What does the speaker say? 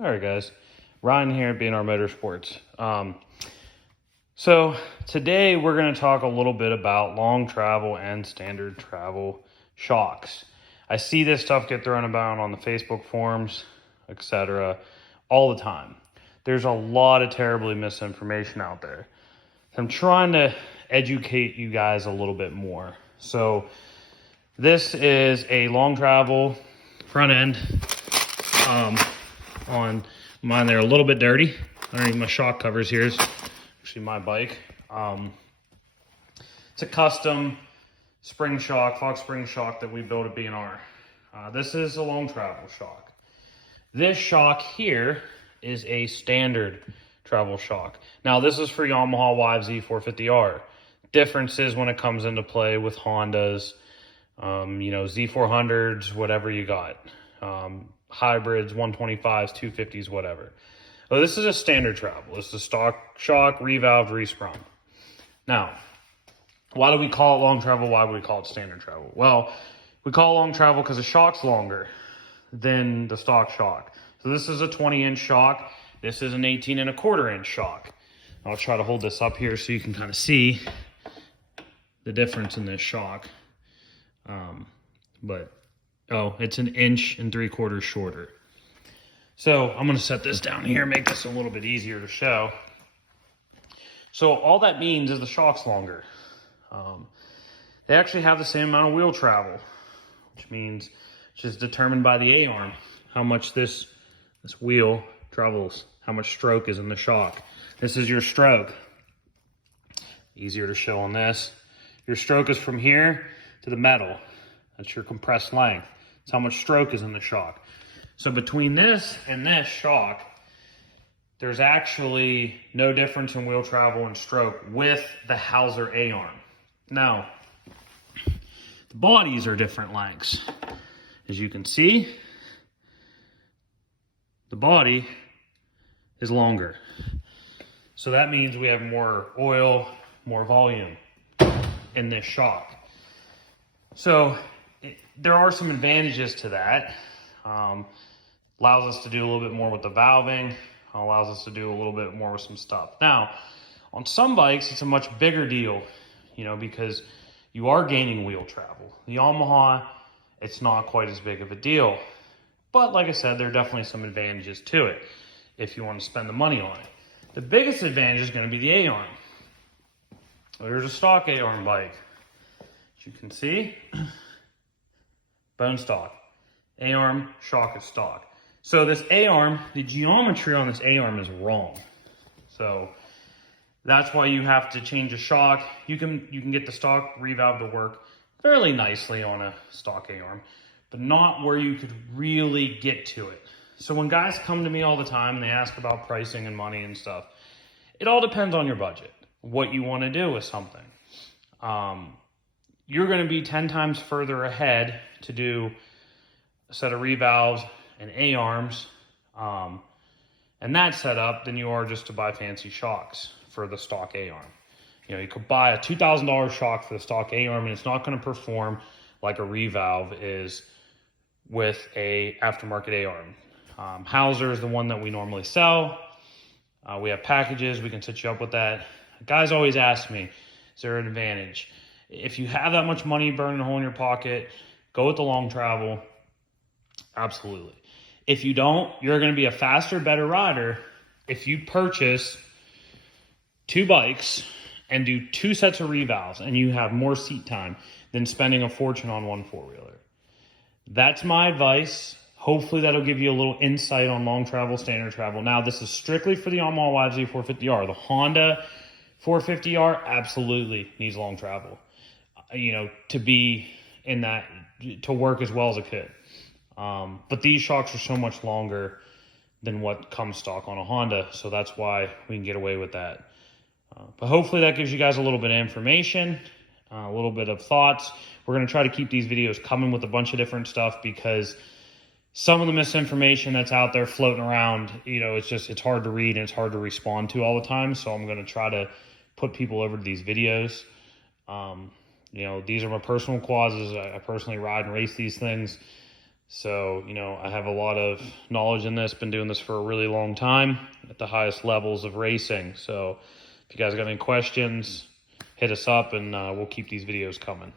All right, guys. Ryan here at BNR Motorsports. So today we're going to talk a little bit about long travel and standard travel shocks. I see this stuff get thrown about on the Facebook forums, etc., all the time. There's a lot of terribly misinformation out there. I'm trying to educate you guys a little bit more. So this is a long travel front end. On mine, they're a little bit dirty. Underneath my shock covers here is actually my bike. It's a custom spring shock, Fox spring shock that we built at B&R. This is a long travel shock. This shock here is a standard travel shock. Now this is for Yamaha yfzr 450R. Differences when it comes into play with Hondas, Z400s, whatever you got. Hybrids, 125s, 250s, whatever. Well, this is a standard travel. This is a stock shock, revalved, resprung. Now, why do we call it long travel? Why would we call it standard travel? Well, we call it long travel because the shock's longer than the stock shock. So this is a 20-inch shock. This is an 18.25-inch shock. I'll try to hold this up here so you can kind of see the difference in this shock. It's 1 3/4 inches shorter. So I'm going to set this down here, make this a little bit easier to show. So all that means is the shock's longer. They actually have the same amount of wheel travel, which is determined by the A-arm, how much this wheel travels, how much stroke is in the shock. This is your stroke. Easier to show on this. Your stroke is from here to the metal. That's your compressed length. It's how much stroke is in the shock. So between this and this shock, there's actually no difference in wheel travel and stroke with the Hauser A-arm. Now, the bodies are different lengths. As you can see, the body is longer. So that means we have more oil, more volume in this shock. So there are some advantages to that. Allows us to do a little bit more with the valving, allows us to do a little bit more with some stuff. Now, on some bikes, it's a much bigger deal, because you are gaining wheel travel. The Yamaha, it's not quite as big of a deal. But like I said, there are definitely some advantages to it if you want to spend the money on it. The biggest advantage is going to be the A-arm. There's a stock A-arm bike. As you can see, bone stock. A-arm, shock is stock. So this A-arm, the geometry on this A-arm is wrong. So that's why you have to change a shock. You can get the stock revalve to work fairly nicely on a stock A-arm, but not where you could really get to it. So when guys come to me all the time, they ask about pricing and money and stuff. It all depends on your budget, what you want to do with something. You're going to be 10 times further ahead to do a set of revalves and A-arms and that setup than you are just to buy fancy shocks for the stock A-arm. You could buy a $2,000 shock for the stock A-arm and it's not going to perform like a revalve is with a aftermarket A-arm. Hauser is the one that we normally sell. We have packages, we can set you up with that. Guys always ask me, is there an advantage? If you have that much money burning a hole in your pocket, go with the long travel. Absolutely. If you don't, you're going to be a faster, better rider if you purchase 2 bikes and do 2 sets of revalves and you have more seat time than spending a fortune on 1 4-wheeler. That's my advice. Hopefully that'll give you a little insight on long travel, standard travel. Now, this is strictly for the Yamaha yfzr 450R. The Honda 450R absolutely needs long travel, to be in that, to work as well as it could. But these shocks are so much longer than what comes stock on a Honda, so that's why we can get away with that. But hopefully that gives you guys a little bit of information, a little bit of thoughts. We're going to try to keep these videos coming with a bunch of different stuff because some of the misinformation that's out there floating around, it's hard to read and it's hard to respond to all the time. So I'm going to try to put people over to these videos. These are my personal causes. I personally ride and race these things. So, you know, I have a lot of knowledge in this, been doing this for a really long time at the highest levels of racing. So if you guys got any questions, hit us up and we'll keep these videos coming.